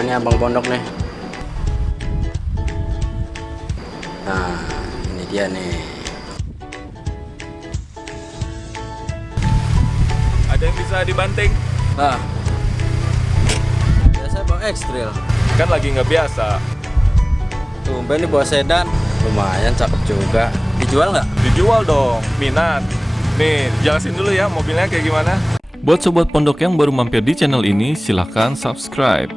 Nah, ini abang pondok nih. Nah, ini dia nih. Ada yang bisa dibanting? Nah, biasa bawa ekstril. Kan lagi nggak biasa. Tumben nih bawa sedan. Lumayan cakep juga. Dijual nggak? Dijual dong, minat. Nih, jelasin dulu ya mobilnya kayak gimana. Buat sobat pondok yang baru mampir di channel ini, silahkan subscribe.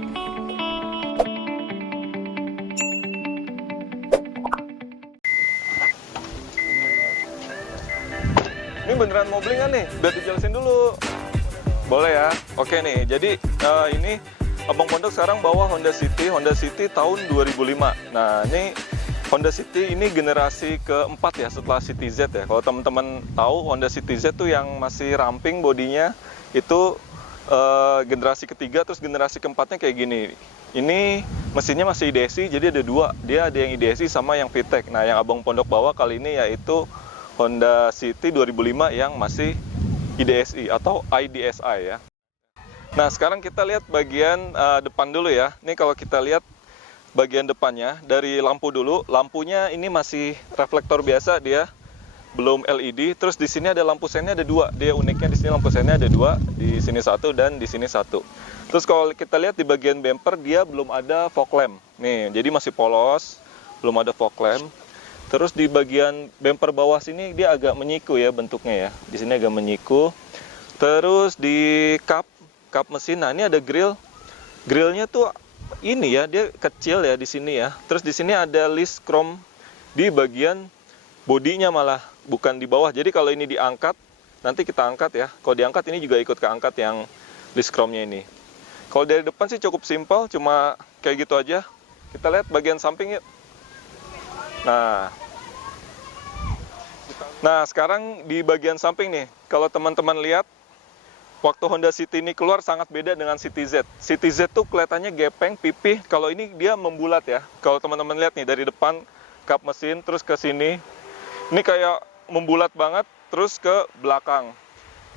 Ini beneran mau beli nggak nih? Biar dijelasin dulu. Boleh ya? Oke nih, jadi ini Abang Pondok sekarang bawa Honda City tahun 2005. Nah, ini Honda City ini generasi keempat ya setelah City Z ya. Kalau teman-teman tahu Honda City Z tuh yang masih ramping bodinya itu generasi ketiga, terus generasi keempatnya kayak gini. Ini mesinnya masih IDSI, jadi ada dua. Dia ada yang IDSI sama yang VTEC. Nah, yang Abang Pondok bawa kali ini yaitu Honda City 2005 yang masih IDSI atau IDSI ya. Nah, sekarang kita lihat bagian depan dulu ya. Ini kalau kita lihat bagian depannya dari lampu dulu. Lampunya ini masih reflektor biasa, dia belum LED. Terus di sini ada lampu sennya ada dua. Dia uniknya di sini lampu sennya ada dua, di sini satu dan di sini satu. Terus kalau kita lihat di bagian bumper dia belum ada fog lamp. Nih, jadi masih polos, belum ada fog lamp. Terus di bagian bumper bawah sini dia agak menyiku ya bentuknya ya. Di sini agak menyiku. Terus di kap mesin, nah ini ada grill. Grillnya tuh ini ya, dia kecil ya di sini ya. Terus di sini ada list chrome di bagian bodinya malah, bukan di bawah. Jadi kalau ini diangkat, nanti kita angkat ya. Kalau diangkat ini juga ikut keangkat yang list chrome-nya ini. Kalau dari depan sih cukup simpel, cuma kayak gitu aja. Kita lihat bagian samping yuk. Nah, sekarang di bagian samping nih, kalau teman-teman lihat, waktu Honda City ini keluar sangat beda dengan City Z. City Z tuh kelihatannya gepeng, pipih. Kalau ini dia membulat ya. Kalau teman-teman lihat nih dari depan kap mesin terus ke sini, ini kayak membulat banget terus ke belakang.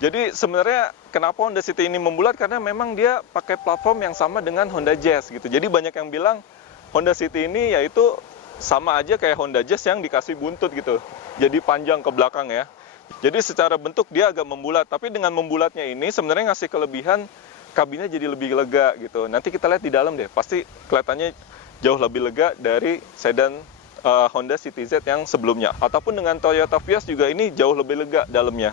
Jadi sebenarnya kenapa Honda City ini membulat karena memang dia pakai platform yang sama dengan Honda Jazz gitu. Jadi banyak yang bilang Honda City ini yaitu sama aja kayak Honda Jazz yang dikasih buntut gitu. Jadi panjang ke belakang ya. Jadi secara bentuk dia agak membulat, tapi dengan membulatnya ini sebenarnya ngasih kelebihan kabinnya jadi lebih lega gitu. Nanti kita lihat di dalam deh, pasti kelihatannya jauh lebih lega dari sedan Honda City Z yang sebelumnya. Ataupun dengan Toyota Vios juga ini jauh lebih lega dalamnya.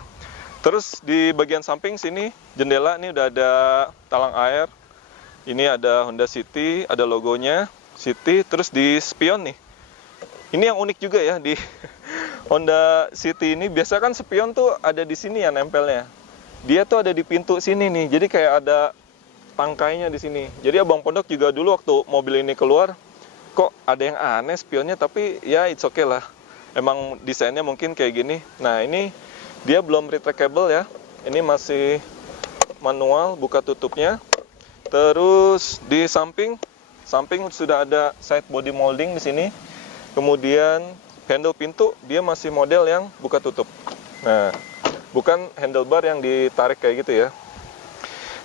Terus di bagian samping sini jendela ini udah ada talang air. Ini ada Honda City, ada logonya City. Terus di spion nih, ini yang unik juga ya di Honda City ini. Biasa kan spion tuh ada di sini ya nempelnya. Dia tuh ada di pintu sini nih. Jadi kayak ada tangkainya di sini. Jadi Abang Pondok juga dulu waktu mobil ini keluar, kok ada yang aneh spionnya, tapi ya it's okay lah. Emang desainnya mungkin kayak gini. Nah, ini dia belum retractable ya. Ini masih manual buka tutupnya. Terus di samping sudah ada side body molding di sini. Kemudian handle pintu dia masih model yang buka tutup. Nah, bukan handlebar yang ditarik kayak gitu ya.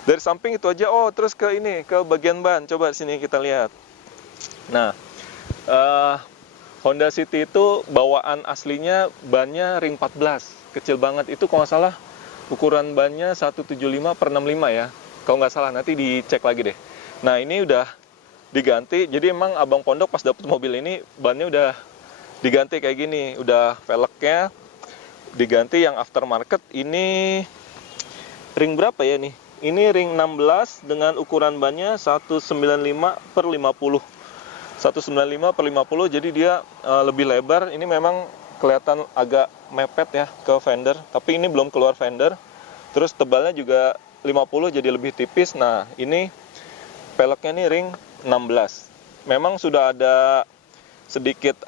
Dari samping itu aja. Oh, terus ke bagian ban. Coba sini kita lihat. Nah, Honda City itu bawaan aslinya bannya ring 14, kecil banget. Itu kalau nggak salah ukuran bannya 175/65 ya. Kalau nggak salah, nanti dicek lagi deh. Nah, ini udah diganti. Jadi emang Abang Pondok pas dapet mobil ini bannya udah diganti kayak gini, udah velgnya diganti yang aftermarket. Ini ring berapa ya nih? Ini ring 16 dengan ukuran bannya 195/50. 195/50, jadi dia lebih lebar. Ini memang kelihatan agak mepet ya ke fender, tapi ini belum keluar fender. Terus tebalnya juga 50, jadi lebih tipis. Nah, ini velgnya nih ring 16. Memang sudah ada sedikit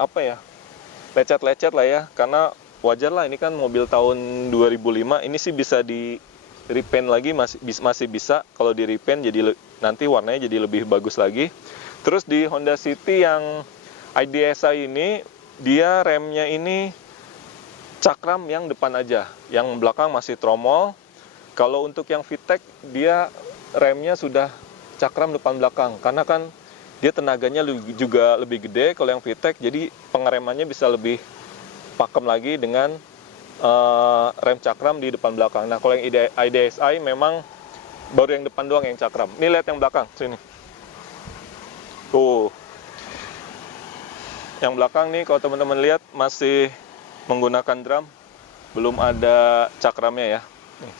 lecet-lecet lah ya, karena wajar lah, ini kan mobil tahun 2005. Ini sih bisa di repaint lagi, masih bisa kalau di repaint, jadi nanti warnanya jadi lebih bagus lagi. Terus di Honda City yang IDSI ini, dia remnya ini cakram yang depan aja, yang belakang masih tromol. Kalau untuk yang VTEC dia remnya sudah cakram depan belakang, karena kan dia tenaganya juga lebih gede kalau yang VTEC, jadi pengeremannya bisa lebih pakem lagi dengan rem cakram di depan belakang. Nah, kalau yang IDSI memang baru yang depan doang yang cakram. Ini lihat yang belakang sini. Tuh. Yang belakang nih kalau teman-teman lihat masih menggunakan drum, belum ada cakramnya ya. Nih.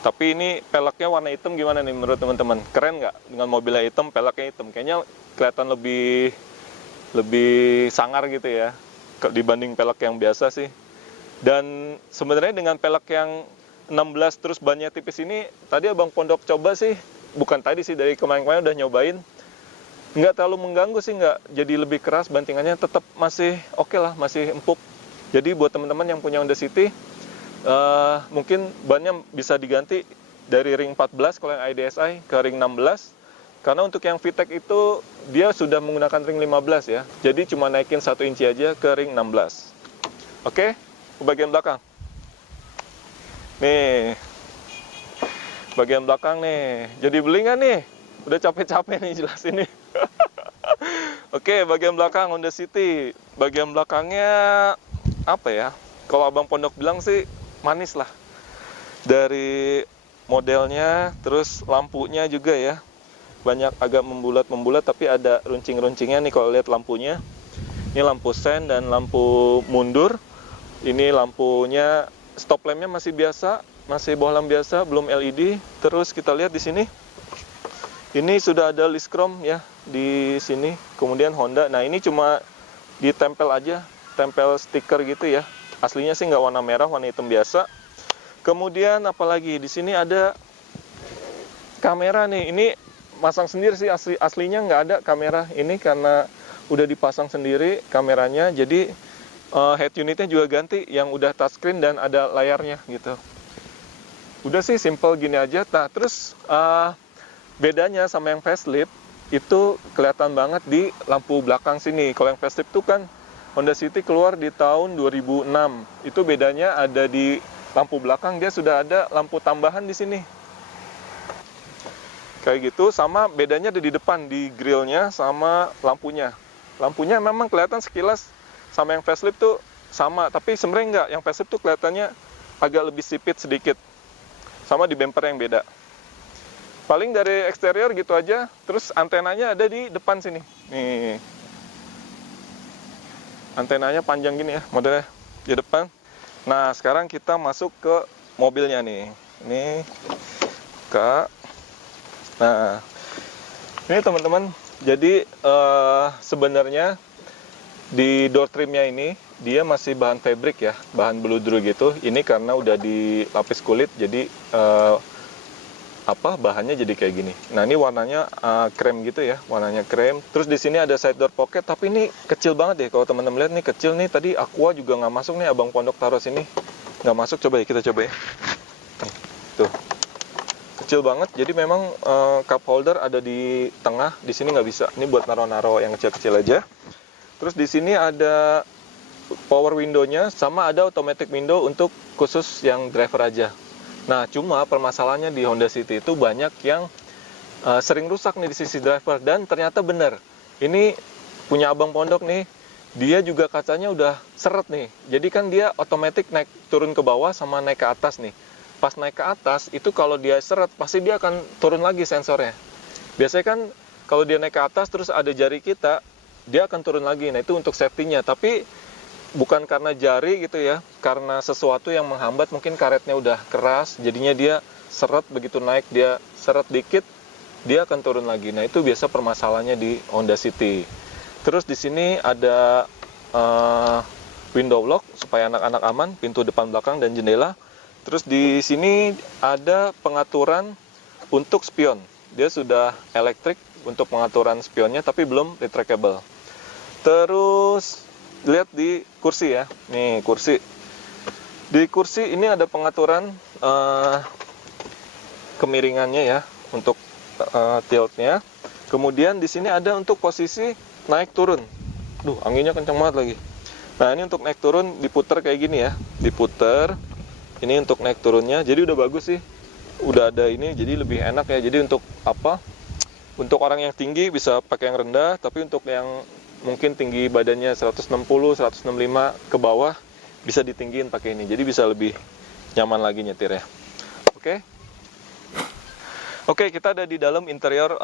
Tapi ini peleknya warna hitam gimana nih menurut teman-teman? Keren nggak dengan mobilnya hitam, peleknya hitam? Kayaknya kelihatan lebih sangar gitu ya dibanding pelek yang biasa sih. Dan sebenarnya dengan pelek yang 16 terus bannya tipis ini, tadi Abang Pondok coba sih, bukan tadi sih, dari kemarin-kemarin udah nyobain, nggak terlalu mengganggu sih, nggak jadi lebih keras, bantingannya tetap masih oke lah, masih empuk. Jadi buat teman-teman yang punya Honda City, mungkin bannya bisa diganti dari ring 14 kalau yang IDSI ke ring 16, karena untuk yang VTEC itu dia sudah menggunakan ring 15 ya, jadi cuma naikin 1 inci aja ke ring 16. Oke, ke bagian belakang. Nih, bagian belakang nih, jadi beli nggak nih? Udah capek-capek nih jelasin nih. Oke, bagian belakang Honda City. Bagian belakangnya apa ya? Kalau Abang Pondok bilang sih manis lah. Dari modelnya, terus lampunya juga ya. Banyak agak membulat-membulat, tapi ada runcing-runcingnya nih kalau lihat lampunya. Ini lampu sen dan lampu mundur. Ini lampunya, stop lampnya masih biasa, masih bohlam biasa, belum LED. Terus kita lihat di sini. Ini sudah ada list chrome ya di sini. Kemudian Honda. Nah, ini cuma ditempel aja, tempel stiker gitu ya. Aslinya sih nggak warna merah, warna hitam biasa. Kemudian apalagi di sini ada kamera nih. Ini masang sendiri sih, aslinya nggak ada kamera. Ini karena udah dipasang sendiri kameranya. Jadi head unitnya juga ganti, yang udah touchscreen dan ada layarnya gitu. Udah sih simple gini aja. Nah, terus bedanya sama yang facelift itu kelihatan banget di lampu belakang sini. Kalau yang facelift itu kan Honda City keluar di tahun 2006. Itu bedanya ada di lampu belakang, dia sudah ada lampu tambahan di sini. Kayak gitu, sama bedanya ada di depan, di grillnya sama lampunya. Lampunya memang kelihatan sekilas sama yang facelift tuh sama, tapi sebenarnya enggak. Yang facelift tuh kelihatannya agak lebih sipit sedikit. Sama di bumper yang beda. Paling dari eksterior gitu aja. Terus antenanya ada di depan sini. Nih. Antenanya panjang gini ya, modelnya di depan. Nah, sekarang kita masuk ke mobilnya nih. Ini Kak. Nah, ini teman-teman. Jadi sebenarnya di door trimnya ini dia masih bahan fabric ya, bahan bludru gitu. Ini karena udah dilapis kulit, jadi bahannya jadi kayak gini. Nah, ini warnanya krem gitu ya, warnanya krem. Terus di sini ada side door pocket, tapi ini kecil banget ya. Kalau teman-teman lihat nih kecil nih. Tadi Aqua juga nggak masuk nih, Abang Pondok taruh sini nggak masuk. Coba ya, kita coba ya. Tuh, kecil banget. Jadi memang cup holder ada di tengah. Di sini nggak bisa. Ini buat naro-naro yang kecil-kecil aja. Terus di sini ada power window-nya, sama ada automatic window untuk khusus yang driver aja. Nah, cuma permasalahannya di Honda City itu banyak yang sering rusak nih di sisi driver, dan ternyata benar. Ini punya Abang Pondok nih, dia juga kacanya udah seret nih. Jadi kan dia otomatis naik turun ke bawah sama naik ke atas nih. Pas naik ke atas itu kalau dia seret pasti dia akan turun lagi sensornya. Biasanya kan kalau dia naik ke atas terus ada jari kita, dia akan turun lagi. Nah, itu untuk safety-nya. Tapi bukan karena jari gitu ya, karena sesuatu yang menghambat, mungkin karetnya udah keras, jadinya dia seret, begitu naik dia seret dikit, dia akan turun lagi. Nah, itu biasa permasalahannya di Honda City. Terus di sini ada window lock supaya anak-anak aman, pintu depan, belakang, dan jendela. Terus di sini ada pengaturan untuk spion. Dia sudah elektrik untuk pengaturan spionnya, tapi belum retractable. Terus lihat di kursi ya, nih kursi. Di kursi ini ada pengaturan kemiringannya ya, untuk tiltnya. Kemudian di sini ada untuk posisi naik turun. Duh, anginnya kencang banget lagi. Nah, ini untuk naik turun diputer kayak gini ya, diputer. Ini untuk naik turunnya, jadi udah bagus sih. udah ada ini, jadi lebih enak ya. Jadi untuk apa? Untuk orang yang tinggi bisa pakai yang rendah, tapi untuk yang mungkin tinggi badannya 160, 165 ke bawah bisa ditinggiin pakai ini. Jadi bisa lebih nyaman lagi nyetir ya. Oke. Oke, kita ada di dalam interior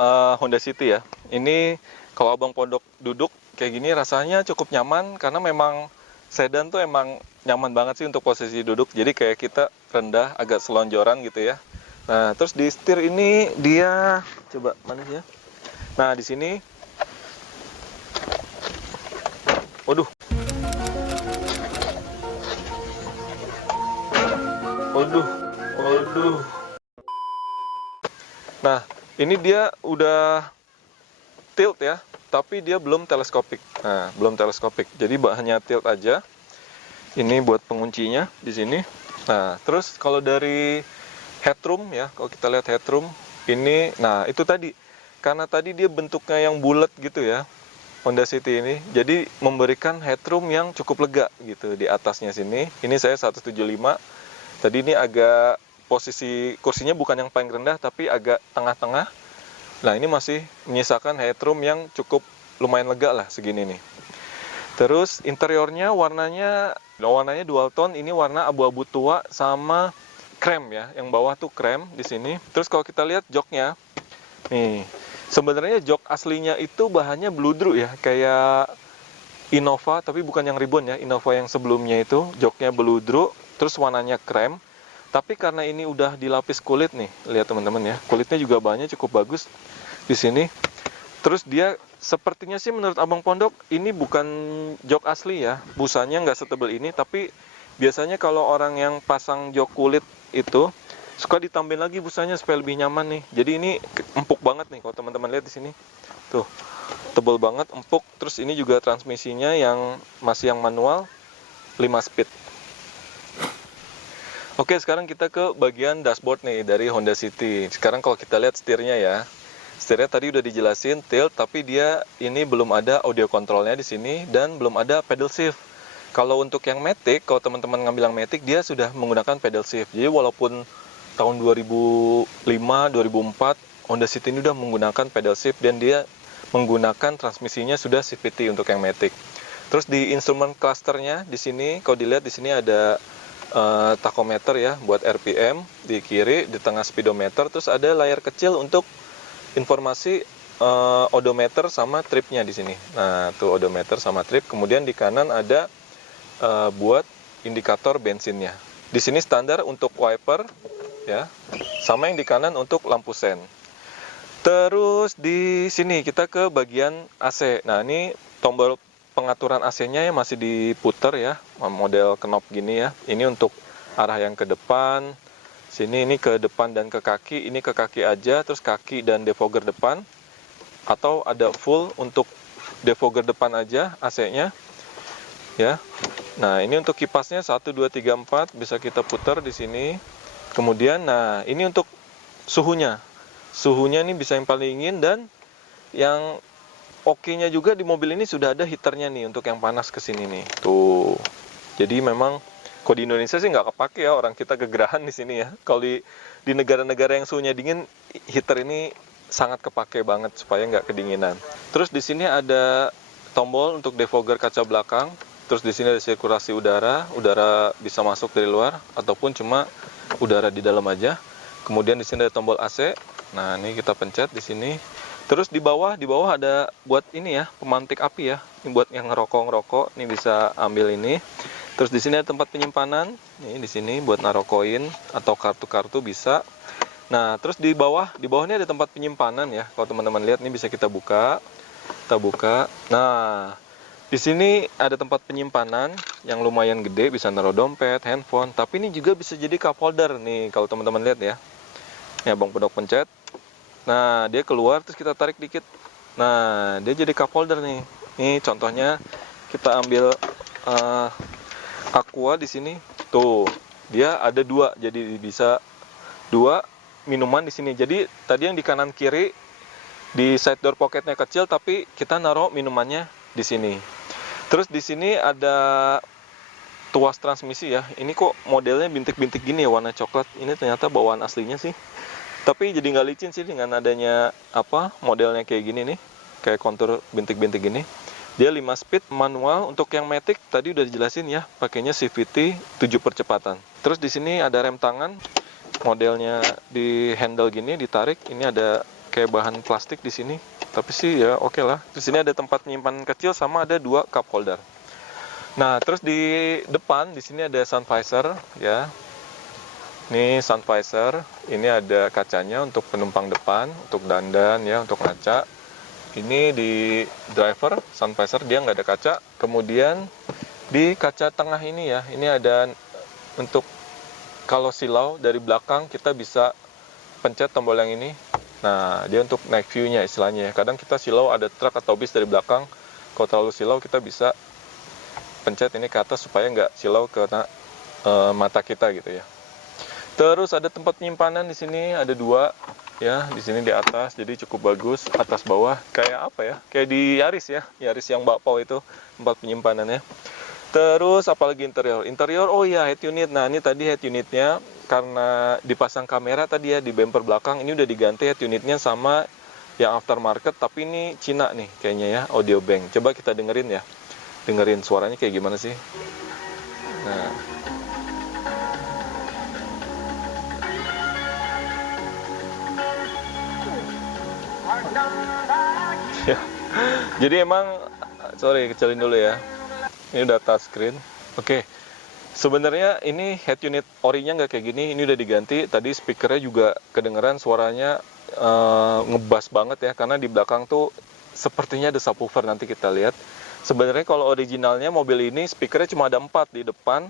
Honda City ya. Ini kalau Abang Pondok duduk kayak gini rasanya cukup nyaman karena memang sedan tuh emang nyaman banget sih untuk posisi duduk. Jadi kayak kita rendah, agak selonjoran gitu ya. Nah, terus di setir ini dia coba mana sih ya? Nah, di sini waduh. Waduh. Waduh. Nah, ini dia udah tilt ya, tapi dia belum teleskopik. Nah, belum teleskopik. Jadi hanya tilt aja. Ini buat penguncinya di sini. Nah, terus kalau dari headroom ya, kalau kita lihat headroom ini, nah itu tadi karena tadi dia bentuknya yang bulat gitu ya, Honda City ini, jadi memberikan headroom yang cukup lega gitu di atasnya sini. Ini saya 175. Tadi ini agak posisi kursinya bukan yang paling rendah tapi agak tengah-tengah. Nah, ini masih menyisakan headroom yang cukup lumayan lega lah segini nih. Terus interiornya warnanya dual tone, ini warna abu-abu tua sama krem ya, yang bawah tuh krem di sini. Terus kalau kita lihat joknya, nih sebenarnya jok aslinya itu bahannya bludru ya, kayak Innova tapi bukan yang ribbon ya. Innova yang sebelumnya itu joknya bludru, terus warnanya krem. Tapi karena ini udah dilapis kulit nih, lihat teman-teman ya, kulitnya juga bahannya cukup bagus di sini. Terus dia sepertinya sih menurut Abang Pondok ini bukan jok asli ya, busanya nggak setebal ini, tapi biasanya kalau orang yang pasang jok kulit itu suka ditambahin lagi busanya supaya lebih nyaman nih. Jadi ini empuk banget nih kalau teman-teman lihat di sini. Tuh, tebal banget, empuk. Terus ini juga transmisinya yang masih yang manual 5 speed. Oke, sekarang kita ke bagian dashboard nih dari Honda City. Sekarang kalau kita lihat setirnya ya. Setirnya tadi udah dijelasin tilt, tapi dia ini belum ada audio controlnya di sini dan belum ada pedal shift. Kalau untuk yang Matic, kalau teman-teman ngambil yang Matic, dia sudah menggunakan pedal shift. Jadi walaupun tahun 2005, 2004, Honda City ini udah menggunakan pedal shift dan dia menggunakan transmisinya sudah CVT untuk yang Matic. Terus di instrumen clusternya di sini, kalau dilihat di sini ada tachometer ya buat RPM di kiri, di tengah speedometer, terus ada layar kecil untuk informasi odometer sama tripnya di sini. Nah, tuh odometer sama trip. Kemudian di kanan ada buat indikator bensinnya. Di sini standar untuk wiper ya, sama yang di kanan untuk lampu sen. Terus di sini kita ke bagian AC. Nah, ini tombol pengaturan AC-nya ya masih diputar ya, model knob gini ya. Ini untuk arah yang ke depan. Sini ini ke depan dan ke kaki, ini ke kaki aja, terus kaki dan defogger depan. Atau ada full untuk defogger depan aja AC-nya. Ya. Nah, ini untuk kipasnya 1 2 3 4 bisa kita putar di sini. Kemudian nah, ini untuk suhunya. Suhunya ini bisa yang paling dingin dan yang oke-nya juga di mobil ini sudah ada heaternya nih untuk yang panas ke sini nih. Tuh. Jadi memang kalau di Indonesia sih nggak kepake ya, orang kita kegerahan di sini ya. Kalau di negara-negara yang suhunya dingin, heater ini sangat kepake banget supaya nggak kedinginan. Terus di sini ada tombol untuk defogger kaca belakang. Terus di sini ada sirkulasi udara, udara bisa masuk dari luar ataupun cuma udara di dalam aja. Kemudian di sini ada tombol AC. Nah, ini kita pencet di sini. Terus di bawah ada buat ini ya, pemantik api ya. Ini buat yang ngerokok, ini bisa ambil ini. Terus di sini ada tempat penyimpanan. Nih di sini buat naruh koin atau kartu-kartu bisa. Nah, terus di bawah ini ada tempat penyimpanan ya. Kalau teman-teman lihat ini bisa kita buka. Kita buka. Nah, di sini ada tempat penyimpanan yang lumayan gede, bisa naruh dompet, handphone. Tapi ini juga bisa jadi cup holder nih kalau teman-teman lihat ya. Ini Abang Pondok pencet. Nah, dia keluar terus kita tarik dikit. Nah, dia jadi cup holder nih. Nih contohnya kita ambil Aqua di sini. Tuh, dia ada 2, jadi bisa 2 minuman di sini. Jadi tadi yang di kanan kiri di side door pocketnya kecil, tapi kita naruh minumannya di sini. Terus di sini ada tuas transmisi ya. Ini kok modelnya bintik-bintik gini ya, warna coklat. Ini ternyata bawaan aslinya sih. Tapi jadi nggak licin sih dengan adanya modelnya kayak gini nih. Kayak kontur bintik-bintik gini. Dia 5 speed manual. Untuk yang Matic tadi udah dijelasin ya, pakainya CVT 7 percepatan. Terus di sini ada rem tangan. Modelnya di handle gini ditarik. Ini ada kayak bahan plastik di sini. Tapi sih ya oke lah. Di sini ada tempat penyimpanan kecil sama ada 2 cup holder. Nah, terus di depan di sini ada sun visor ya. Ini sun visor. Ini ada kacanya untuk penumpang depan, untuk dandan ya, untuk ngaca. Ini di driver sun visor dia nggak ada kaca. Kemudian di kaca tengah ini ya, ini ada untuk kalau silau dari belakang kita bisa pencet tombol yang ini. Nah, dia untuk night view-nya istilahnya ya. Kadang kita silau ada truk atau bis dari belakang. Kalau terlalu silau kita bisa pencet ini ke atas supaya nggak silau ke mata kita gitu ya. Terus ada tempat penyimpanan di sini ada 2 ya, di sini di atas, jadi cukup bagus, atas bawah kayak apa ya? Kayak di Yaris ya, Yaris yang bakpao itu tempat penyimpanannya. Terus apalagi interior? Interior, oh ya head unit. Nah ini tadi head unitnya karena dipasang kamera tadi ya di bumper belakang, ini udah diganti head unitnya sama yang aftermarket, tapi ini Cina nih kayaknya ya, audio bank. Coba kita dengerin ya, dengerin suaranya kayak gimana sih. Nah. Ya. Jadi emang, sorry kecilin dulu ya. Ini udah touchscreen. Oke. Sebenarnya ini head unit orinya nggak kayak gini. Ini udah diganti. Tadi speakernya juga kedengeran suaranya ngebas banget ya. Karena di belakang tuh sepertinya ada subwoofer. Nanti kita lihat. Sebenarnya kalau originalnya mobil ini speakernya cuma ada 4 di depan,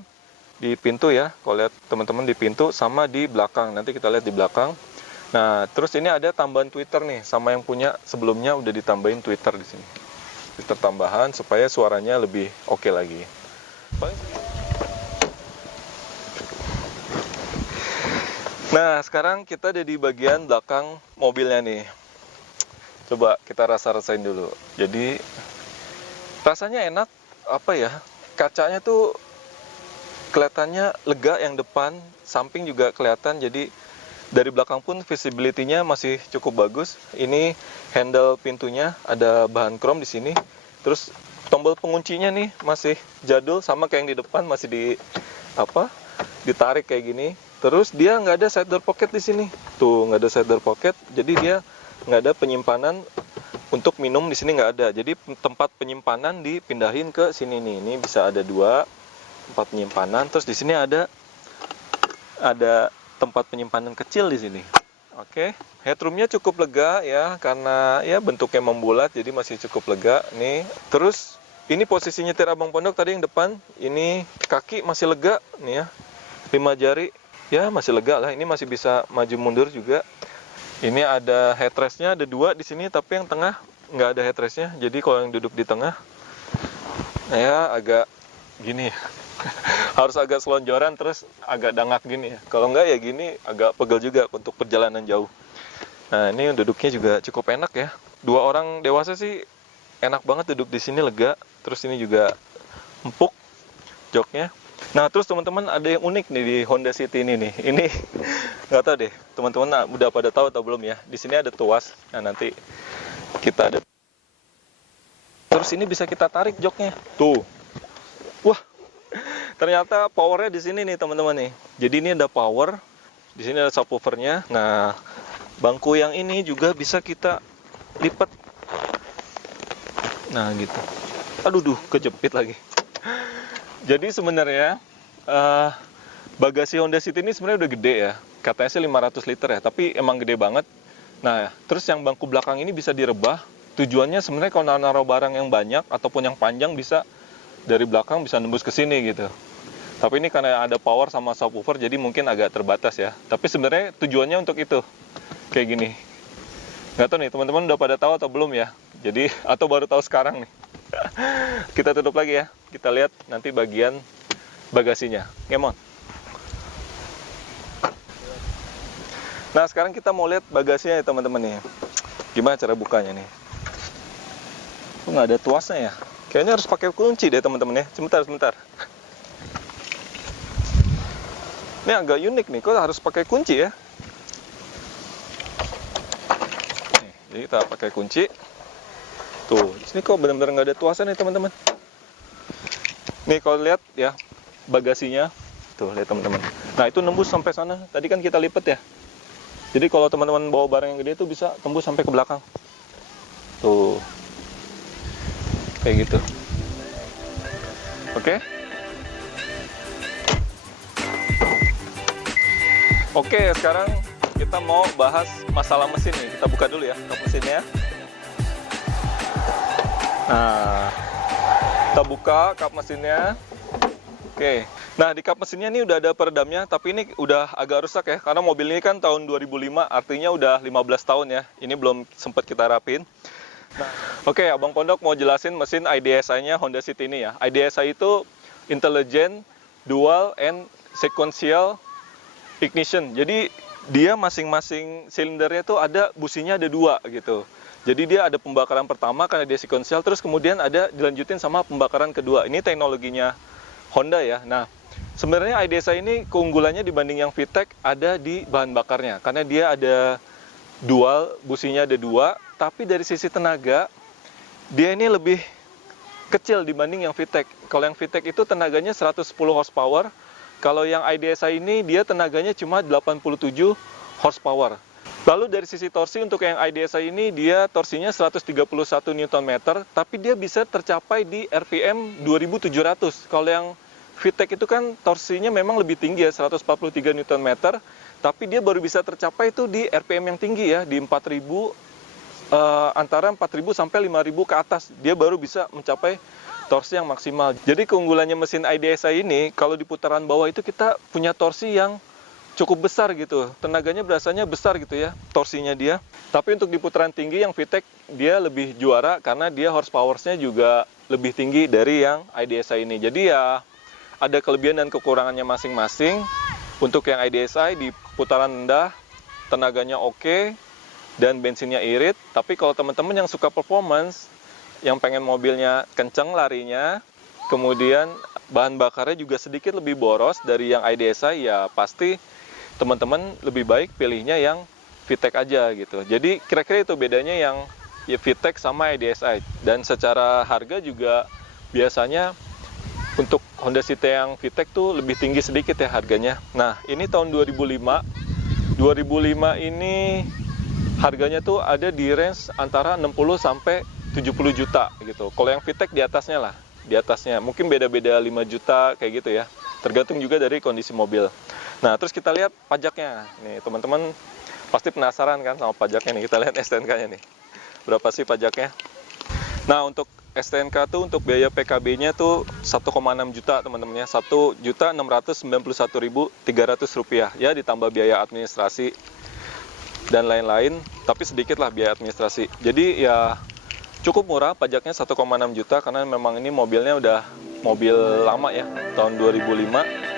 di pintu ya. Kalau lihat teman-teman di pintu sama di belakang. Nanti kita lihat di belakang. Nah, terus ini ada tambahan tweeter nih, sama yang punya sebelumnya udah ditambahin tweeter di sini. Tweeter tambahan supaya suaranya lebih oke lagi. Nah, sekarang kita ada di bagian belakang mobilnya nih. Coba kita rasa-rasain dulu. Jadi rasanya enak, apa ya? Kacanya tuh kelihatannya lega yang depan, samping juga kelihatan. Jadi dari belakang pun visibility-nya masih cukup bagus. Ini handle pintunya ada bahan chrome di sini. Terus tombol penguncinya nih masih jadul sama kayak yang di depan, masih ditarik kayak gini. Terus dia nggak ada side door pocket di sini. Tuh nggak ada side door pocket. Jadi dia nggak ada penyimpanan untuk minum di sini nggak ada. Jadi tempat penyimpanan dipindahin ke sini nih. Ini bisa ada 2 tempat penyimpanan. Terus di sini ada tempat penyimpanan kecil di sini. Oke, headroomnya cukup lega ya karena ya bentuknya membulat jadi masih cukup lega nih. Terus ini posisi nyetir abang pondok tadi yang depan, ini kaki masih lega nih ya. 5 jari ya masih lega lah. Ini masih bisa maju mundur juga. Ini ada headrestnya ada 2 di sini tapi yang tengah nggak ada headrestnya. Jadi kalau yang duduk di tengah ya agak gini ya. Harus agak selonjoran terus agak dangak gini ya. Kalau enggak ya gini agak pegel juga untuk perjalanan jauh. Nah ini duduknya juga cukup enak ya. 2 orang dewasa sih enak banget duduk di sini lega. Terus ini juga empuk joknya. Nah terus teman-teman ada yang unik nih di Honda City ini nih. Ini nggak tahu deh teman-teman udah pada tahu atau belum ya. Di sini ada tuas. Nah nanti kita ada. Terus ini bisa kita tarik joknya. Tuh. Wah. Ternyata powernya di sini nih teman-teman nih. Jadi ini ada power, di sini ada subwoofernya. Nah, bangku yang ini juga bisa kita lipat. Nah gitu. Aduh, kejepit lagi. Jadi sebenarnya bagasi Honda City ini sebenarnya udah gede ya. Katanya sih 500 liter ya, tapi emang gede banget. Nah, terus yang bangku belakang ini bisa direbah. Tujuannya sebenarnya kalau naruh barang yang banyak ataupun yang panjang bisa dari belakang bisa nembus ke sini gitu. Tapi ini karena ada power sama subwoofer jadi mungkin agak terbatas ya. Tapi sebenarnya tujuannya untuk itu. Kayak gini. Nggak tahu nih teman-teman udah pada tahu atau belum ya. Jadi atau baru tahu sekarang nih. Kita tutup lagi ya. Kita lihat nanti bagian bagasinya. Come on. Nah sekarang kita mau lihat bagasinya ya teman-teman nih. Gimana cara bukanya nih? Nggak ada tuasnya ya. Kayaknya harus pakai kunci deh teman-teman ya. Sebentar. Ini agak unik nih, kok harus pakai kunci ya? Nih, jadi kita pakai kunci. Tuh, di sini kok benar-benar nggak ada tuasan nih teman-teman. Nih kalau lihat ya, bagasinya. Tuh, lihat teman-teman. Nah, itu nembus sampai sana. Tadi kan kita lipat ya. Jadi kalau teman-teman bawa barang yang gede itu bisa tembus sampai ke belakang. Tuh. Kayak gitu. Oke. Oke, sekarang kita mau bahas masalah mesin nih. Kita buka dulu ya kap mesinnya. Nah, kita buka kap mesinnya. Oke. Nah, di kap mesinnya ini udah ada peredamnya, tapi ini udah agak rusak ya, karena mobil ini kan tahun 2005, artinya udah 15 tahun ya. Ini belum sempat kita rapin. Nah, oke, Abang Pondok mau jelasin mesin IDSI-nya Honda City ini ya. IDSI itu Intelligent Dual and Sequential Ignition. Jadi dia masing-masing silindernya tuh ada businya ada 2 gitu. Jadi dia ada pembakaran pertama karena dia sequential, terus kemudian ada dilanjutin sama pembakaran kedua. Ini teknologinya Honda ya. Nah, sebenarnya IDSI ini keunggulannya dibanding yang VTEC ada di bahan bakarnya, karena dia ada dual, businya ada 2, tapi dari sisi tenaga dia ini lebih kecil dibanding yang VTEC. Kalau yang VTEC itu tenaganya 110 horsepower, kalau yang IDSI ini dia tenaganya cuma 87 horsepower. Lalu dari sisi torsi untuk yang IDSI ini dia torsinya 131 Nm, tapi dia bisa tercapai di RPM 2700. Kalau yang VTEC itu kan torsinya memang lebih tinggi ya, 143 Nm, tapi dia baru bisa tercapai itu di RPM yang tinggi ya, di 4000, antara 4000 sampai 5000 ke atas. Dia baru bisa mencapai torsi yang maksimal. Jadi keunggulannya mesin IDSI ini, kalau di putaran bawah itu kita punya torsi yang cukup besar gitu. Tenaganya berasanya besar gitu ya, torsinya dia. Tapi untuk di putaran tinggi yang VTEC dia lebih juara karena dia horsepower-nya juga lebih tinggi dari yang IDSI ini. Jadi ya ada kelebihan dan kekurangannya masing-masing. Untuk yang IDSI di putaran rendah tenaganya oke dan bensinnya irit. Tapi kalau teman-teman yang suka performance, yang pengen mobilnya kenceng larinya, kemudian bahan bakarnya juga sedikit lebih boros dari yang IDSI, ya pasti teman-teman lebih baik pilihnya yang VTEC aja gitu. Jadi kira-kira itu bedanya yang ya VTEC sama IDSI. Dan secara harga juga biasanya untuk Honda City yang VTEC tuh lebih tinggi sedikit ya harganya. Nah, ini tahun 2005. 2005 ini harganya tuh ada di range antara 60 sampai 70 juta gitu. Kalau yang VTEC di atasnya lah, di atasnya. Mungkin beda-beda 5 juta kayak gitu ya. Tergantung juga dari kondisi mobil. Nah, terus kita lihat pajaknya. Nih, teman-teman pasti penasaran kan sama pajaknya nih. Kita lihat STNK-nya nih. Berapa sih pajaknya? Nah, untuk STNK tuh untuk biaya PKB-nya tuh 1,6 juta teman-teman ya. 1.691.300 rupiah ya, ditambah biaya administrasi dan lain-lain, tapi sedikit lah biaya administrasi. Jadi ya cukup murah, pajaknya 1,6 juta karena memang ini mobilnya udah mobil lama ya, tahun 2005.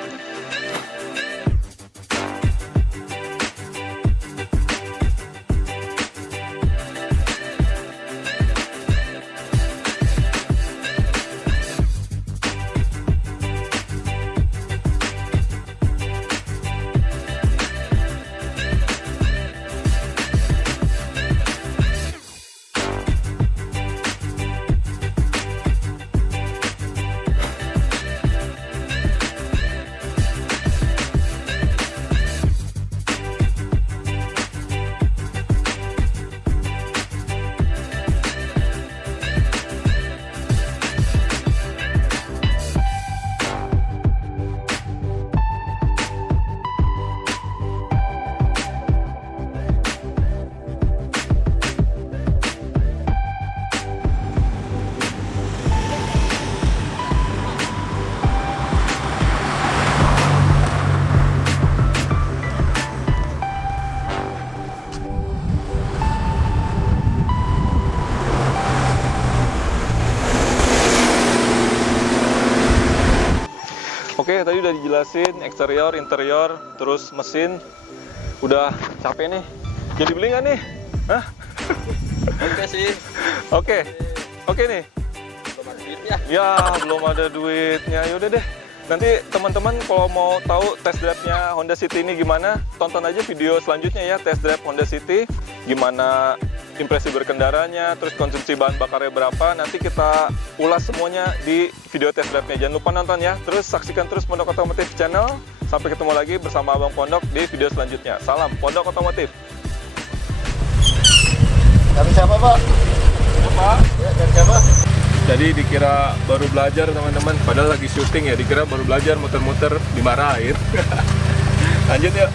Oke, tadi udah dijelasin eksterior, interior, terus mesin. Udah capek nih. Jadi beli nggak nih? Hah? Oke sih. Oke. Oke nih. Belum ada duitnya. Ya, belum ada duitnya. Yaudah deh. Nanti teman-teman kalau mau tahu test drive-nya Honda City ini gimana, tonton aja video selanjutnya ya, test drive Honda City, gimana impresi berkendaranya, terus konsumsi bahan bakarnya berapa, nanti kita ulas semuanya di video test drive-nya. Jangan lupa nonton ya, terus saksikan terus Pondok Otomotif Channel. Sampai ketemu lagi bersama Abang Pondok di video selanjutnya. Salam Pondok Otomotif. Dari siapa, Pak? Apa? Ya, dari siapa? Jadi dikira baru belajar teman-teman, padahal lagi syuting ya, dikira baru belajar muter-muter dimarahin. Lanjut yuk.